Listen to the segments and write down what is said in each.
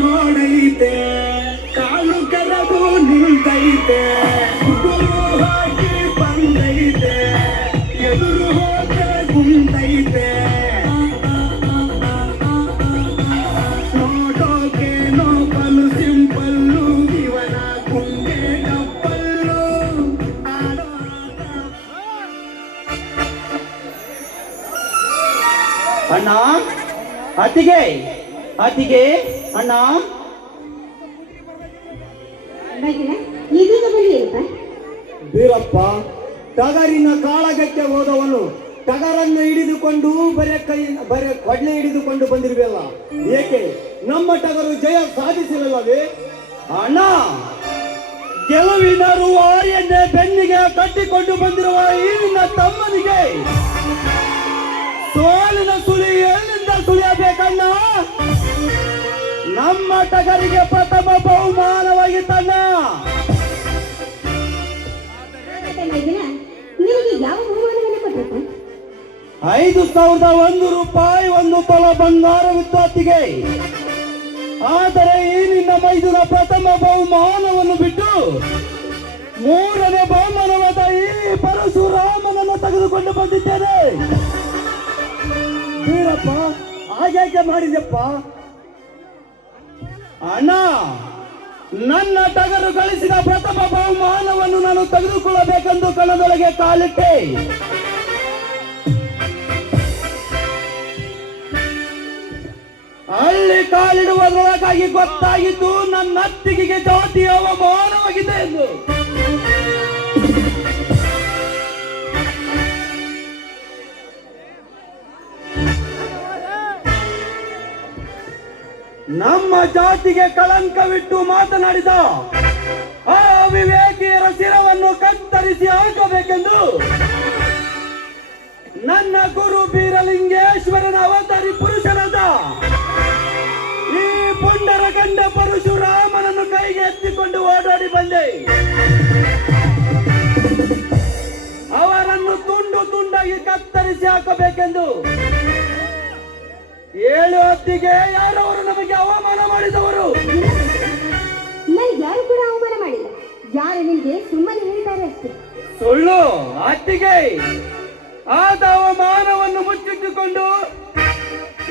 ನೋಡೈತೆ ಕಾಲು ಕರದು ನಿಲ್ತೈತೆ ಹಾಕಿ ಬಂದೈತೆ ಎದುರು ಹೋದ್ರೆ ಗುಂಡೈತೆ ನೋಡೋಕೆ ನೋಬಲು ಸಿಂಪಲ್ಲು ಇವನ ಕುಂಗೆ ಡಪ್ಪಲ್ಲು ಅಣ್ಣ ಅತ್ತಿಗೆ ಅತ್ತಿಗೆ ಅಣ್ಣ ಇದೀಗ ಬಂದಿರಪ್ಪ. ಬೀರಪ್ಪ ಟಗರಿನ ಕಾಳಗಕ್ಕೆ ಹೋದವನು ಟಗರನ್ನು ಹಿಡಿದುಕೊಂಡು ಬರೇ ಕೊಡ್ಲೆ ಹಿಡಿದುಕೊಂಡು ಬಂದಿರಬೇಲ್ಲ. ಏಕೆ ನಮ್ಮ ಟಗರು ಜಯ ಸಾಧಿಸಿಲ್ಲವೇ? ಅಣ್ಣ ಗೆಲುವಿನ ರೂವಾರಿಯನ್ನೇ ಬೆನ್ನಿಗೆ ಕಟ್ಟಿಕೊಂಡು ಬಂದಿರುವ ಈ ನಿನ್ನ ತಮ್ಮನಿಗೆ ಸೋಲಿನ ಸುಳಿ ಎಲ್ಲಿಂದ ಸುಳಿಯಬೇಕಣ್ಣ? ನಮ್ಮ ಟಗರಿಗೆ ಪ್ರಥಮ ಬಹುಮಾನವಾಗಿ ತನ್ನ ನಿಮಗೆ ಯಾವ ಬಹುಮಾನವನ್ನು ಕೊಟ್ಟರಪ್ಪ? 5,001 ರೂಪಾಯಿ ಒಂದು ತೊಲ ಬಂಗಾರವಿತ್ತು ಅತ್ತಿಗೆ. ಆದರೆ ಈ ನಿನ್ನ ಮೈದುನ ಪ್ರಥಮ ಬಹುಮಾನವನ್ನು ಬಿಟ್ಟು ಮೂರನೇ ಬಹುಮಾನವಾದ ಈ ಪರಶುರಾಮನನ್ನು ತೆಗೆದುಕೊಂಡು ಬಂದಿದ್ದೇನೆ. ಬೀರಪ್ಪ ಹಾಗೇಕೆ ಮಾಡಿದೆಪ್ಪ? ಅಣ್ಣ ನನ್ನ ಟಗರು ಗಳಿಸಿದ ಪ್ರಥಮ ಬಹುಮಾನವನ್ನು ನಾನು ತೆಗೆದುಕೊಳ್ಳಬೇಕೆಂದು ಕಣದೊಳಗೆ ಕಾಲಿಟ್ಟೆ. ಅಲ್ಲಿ ಕಾಲಿಡುವುದರೊಳಗಾಗಿ ಗೊತ್ತಾಗಿದ್ದು ನನ್ನ ಅತ್ತಿಗೆಗೆ ಜಾತಿಯ ಅವಮಾನವಾಗಿದೆ ಎಂದು. ನಮ್ಮ ಜಾತಿಗೆ ಕಳಂಕವಿಟ್ಟು ಮಾತನಾಡಿದ ಆ ಅವಿವೇಕಿಯರ ಶಿರವನ್ನು ಕತ್ತರಿಸಿ ಹಾಕಬೇಕೆಂದು ನನ್ನ ಗುರು ಬೀರಲಿಂಗೇಶ್ವರನ ಅವತಾರಿ ಪುರುಷನಾದ ಈ ಪುಂಡರ ಗಂಡ ಪರಶುರಾಮನನ್ನು ಕೈಗೆ ಎತ್ತಿಕೊಂಡು ಓಡಾಡಿ ಬಂದೆ. ಅವರನ್ನು ತುಂಡು ತುಂಡಾಗಿ ಕತ್ತರಿಸಿ ಹಾಕಬೇಕೆಂದು. ಏಳು ಹೊತ್ತಿಗೆ ಯಾರವರು ನಮಗೆ ಅವಮಾನ ಮಾಡಿದವರು? ನನಗೆ ಯಾರು ಕೂಡ ಅವಮಾನ ಮಾಡಿಲ್ಲ. ಯಾರು ನಿಮಗೆ ಸುಮ್ಮನೆ ಹೇಳ್ತಾರೆ ಅಷ್ಟೇ. ಸುಳ್ಳು ಅತ್ತಿಗೆ. ಆದ ಅವಮಾನವನ್ನು ಮುಚ್ಚಿಟ್ಟುಕೊಂಡು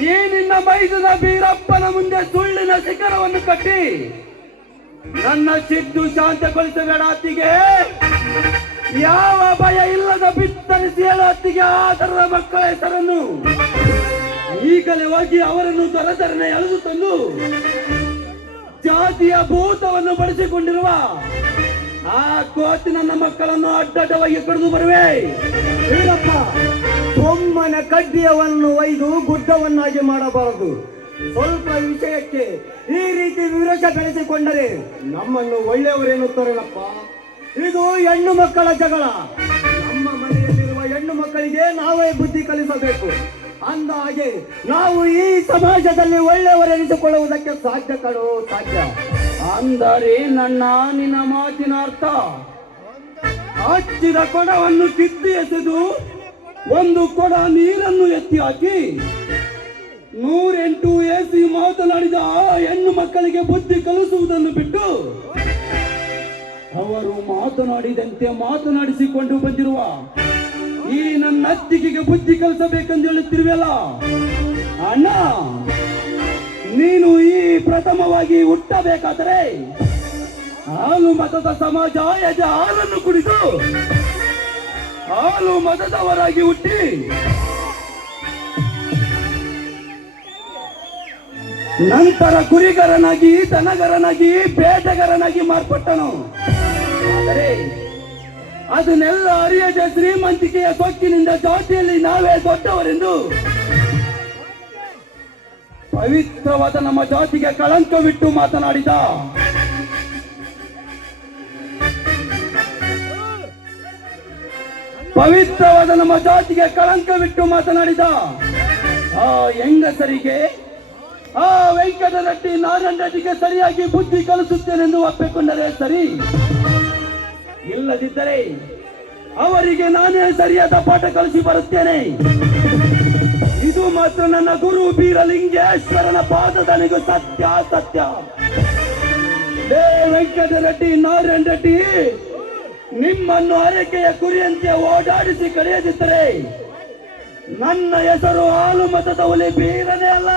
ಈ ನಿನ್ನ ಮೈದುನ ಬೀರಪ್ಪನ ಮುಂದೆ ಸುಳ್ಳಿನ ಶಿಖರವನ್ನು ಕಟ್ಟಿ ನನ್ನ ಸಿದ್ದು ಶಾಂತಗೊಳಿಸಬೇಡ ಅತ್ತಿಗೆ. ಯಾವ ಭಯ ಇಲ್ಲದ ಬಿತ್ತರಿಸಿ ಹೇಳು ಅತ್ತಿಗೆ ಆ ತರದ ಮಕ್ಕಳ ಹೆಸರನ್ನು. ಈಗಲೇ ಹೋಗಿ ಅವರನ್ನು ದರದರನೆ ಎಳೆದು ತಂದು ಜಾತಿಯ ಭೂತವನ್ನು ಬಳಸಿಕೊಂಡಿರುವ ಆ ಕೋತಿ ನನ್ನ ಮಕ್ಕಳನ್ನು ಅಡ್ಡಡ್ಡವಾಗಿ ಕಡಿದು ಬರುವೆ. ಬೀರಪ್ಪ ಬೊಮ್ಮನ ಕಡ್ಡಿಯವನ್ನು ಒಯ್ದು ಗುಡ್ಡವನ್ನಾಗಿ ಮಾಡಬಾರದು. ಸ್ವಲ್ಪ ವಿಷಯಕ್ಕೆ ಈ ರೀತಿ ವಿರೋಧ ಬೆಳೆಸಿಕೊಂಡರೆ ನಮ್ಮನ್ನು ಒಳ್ಳೆಯವರೇನುತ್ತಾರೇನಪ್ಪ? ಇದು ಹೆಣ್ಣು ಮಕ್ಕಳ ಜಗಳ. ನಮ್ಮ ಮನೆಯಲ್ಲಿರುವ ಹೆಣ್ಣು ಮಕ್ಕಳಿಗೆ ನಾವೇ ಬುದ್ಧಿ ಕಲಿಸಬೇಕು. ಅಂದ ಹಾಗೆ ನಾವು ಈ ಸಮಾಜದಲ್ಲಿ ಒಳ್ಳೆಯವರೆನಿಸಿಕೊಳ್ಳುವುದಕ್ಕೆ ಸಾಧ್ಯ ಕಣೋ ಸಾಧ್ಯ. ಅಂದರೆ ನಿನ್ನ ಮಾತಿನ ಅರ್ಥ ಹಚ್ಚಿದ ಕೊಡವನ್ನು ಕಿತ್ತು ಎಸೆದು ಒಂದು ಕೊಡ ನೀರನ್ನು ಎತ್ತಿ ಹಾಕಿ 108 AC ಮಾತನಾಡಿದ ಆ ಹೆಣ್ಣು ಮಕ್ಕಳಿಗೆ ಬುದ್ಧಿ ಕಲಿಸುವುದನ್ನು ಬಿಟ್ಟು ಅವರು ಮಾತನಾಡಿದಂತೆ ಮಾತನಾಡಿಸಿಕೊಂಡು ಬಂದಿರುವ ಈ ನನ್ನ ಅತ್ತಿಗೆಗೆ ಬುದ್ಧಿ ಕಲಿಸಬೇಕೆಂದು ಹೇಳುತ್ತಿರುವಲ್ಲ ಅಣ್ಣ. ನೀನು ಈ ಪ್ರಥಮವಾಗಿ ಹುಟ್ಟಬೇಕಾದರೆ ಹಾಲು ಮತದ ಸಮಾಜ ಹಾಲನ್ನು ಕುಡಿದು ಹಾಲು ಮತದವರಾಗಿ ಹುಟ್ಟಿ ನಂತರ ಕುರಿಗರನಾಗಿ ದನಗರನಾಗಿ ಬೇಟೆಗಾರನಾಗಿ ಮಾರ್ಪಟ್ಟನು. ಆದರೆ ಅದನ್ನೆಲ್ಲ ಅರಿಯದ ಶ್ರೀಮಂತಿಕೆಯ ಸೊಕ್ಕಿನಿಂದ ಜಾತಿಯಲ್ಲಿ ನಾವೇ ದೊಡ್ಡವರೆಂದು ಪವಿತ್ರವಾದ ನಮ್ಮ ಜಾತಿಗೆ ಕಳಂಕವಿಟ್ಟು ಮಾತನಾಡಿದ ಪವಿತ್ರವಾದ ನಮ್ಮ ಜಾತಿಗೆ ಕಳಂಕವಿಟ್ಟು ಮಾತನಾಡಿದ ಆ ಹೆಂಗಸರಿಗೆ ಆ ವೆಂಕಟರೆಡ್ಡಿ ನಾರಾಯಣರೆಡ್ಡಿಗೆ ಸರಿಯಾಗಿ ಬುದ್ಧಿ ಕಲಿಸುತ್ತೇನೆಂದು ಒಪ್ಪಿಕೊಂಡರೆ ಸರಿ, ಇಲ್ಲದಿದ್ದರೆ ಅವರಿಗೆ ನಾನೇ ಸರಿಯಾದ ಪಾಠ ಕಲಿಸಿ ಬರುತ್ತೇನೆ. ಇದು ಮಾತ್ರ ನನ್ನ ಗುರು ಬೀರಲಿಂಗೇಶ್ವರನ ಪಾದದನಿಗೂ ಸತ್ಯ ಸತ್ಯ. ಲೇ ವೆಂಕಟರೆಡ್ಡಿ ನಾರಾಯಣ ರೆಡ್ಡಿ, ನಿಮ್ಮನ್ನು ಅರಕೆಯ ಕುರಿಯಂತೆ ಓಡಾಡಿಸಿ ಕರೆಯದಿದ್ದರೆ ನನ್ನ ಹೆಸರು ಹಾಲು ಮತದ ಹುಲಿ ಬೀರನೇ ಅಲ್ಲ.